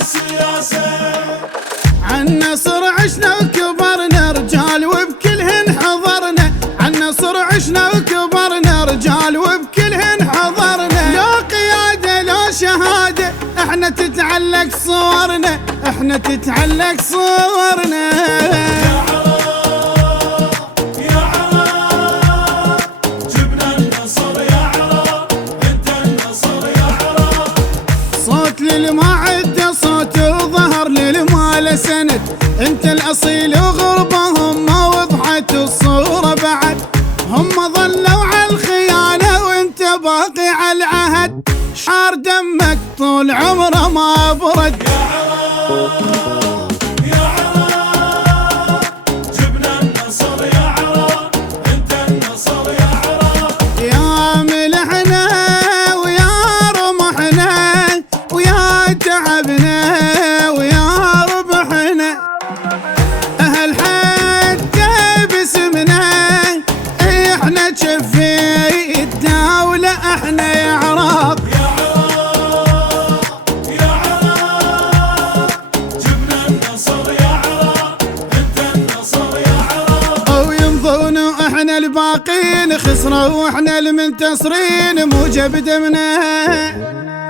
والسياسة. عالنصر عشنا وكبرنا رجال وبكلهن حضرنا، عالنصر عشنا وكبرنا رجال وبكلهن حضرنا. لو قيادة لو شهادة احنا تتعلق صورنا، احنا تتعلق صورنا. سند انت الاصيل وغربهم ما وضحت الصورة بعد، هم ظلوا على الخيانة وانت باقي على العهد، شعر دمك طول عمره ما برد. يا عراق جبنا النصر يا عراق، انت النصر يا عراق. يا ملحنا ويا رمحنا ويا تعبنا ويا أهل حتى باسمنا احنا جفي الدولة احنا يا عراق. يا عراق يا عراق جبنا النصر يا عراق، انت النصر يا عراق. او يمضون واحنا الباقين خسروا واحنا المنتصرين موجب دمنا،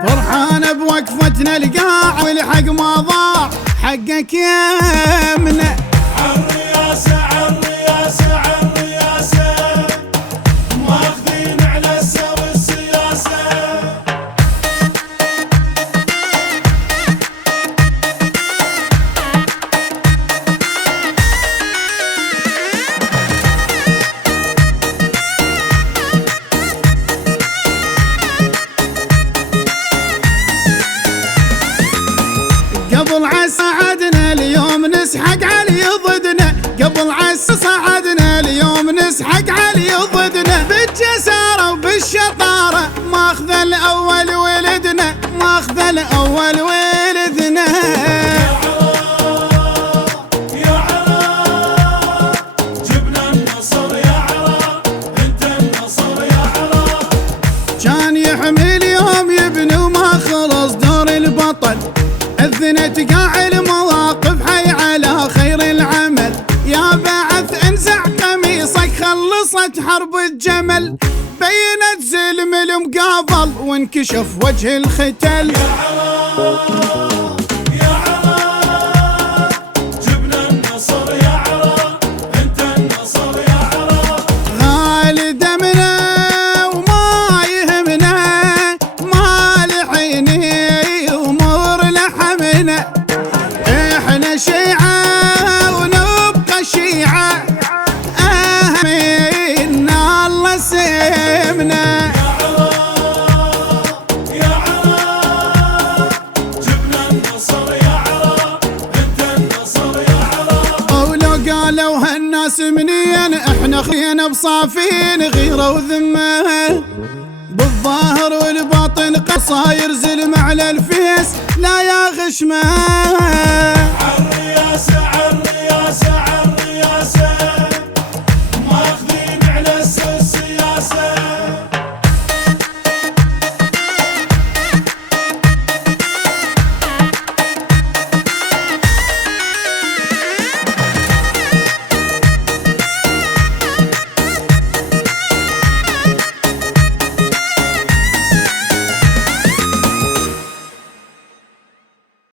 فرحان بوقفتنا القاع والحق ما ضاع حقك يا منا. عالرياسة عالرياسة عالرياسة ماخذين على السوي السياسة. قبل عس صعدنا اليوم نسحق علي ضدنا، قبل عس صعدنا اليوم نسحق علي ضدنا، بالجسارة وبالشطارة ماخذ الأول ولدنا، ماخذ الأول ولدنا. يا عراق جبنا النصر يا عراق، انت النصر يا عراق. كان يحمل يوم يبني وما خلص دور البطل، أذنت قاع المواقف حي على خير العمل، يا بعث انزع قميصك خلصت حرب الجمل، بينت زلم المقابل وانكشف وجه الختل. يا عراق يا عراق جبنا النصر يا عراق، انت النصر يا عراق. غالي دمنا وما يهمنا مال عيني ومر لحمنا، احنا شيعة ونبقى شيعة منا الله سيمنا. يا عراق يا عراق جبنا النصر يا عراق، انت النصر يا عراق. ولو قالوا هالناس منين احنا خينا بصافين غيرة وذمة، بالظاهر والباطن قصاير زلم على الفيس لا يا غشمة. عالرياسة عالرياسة عالرياسة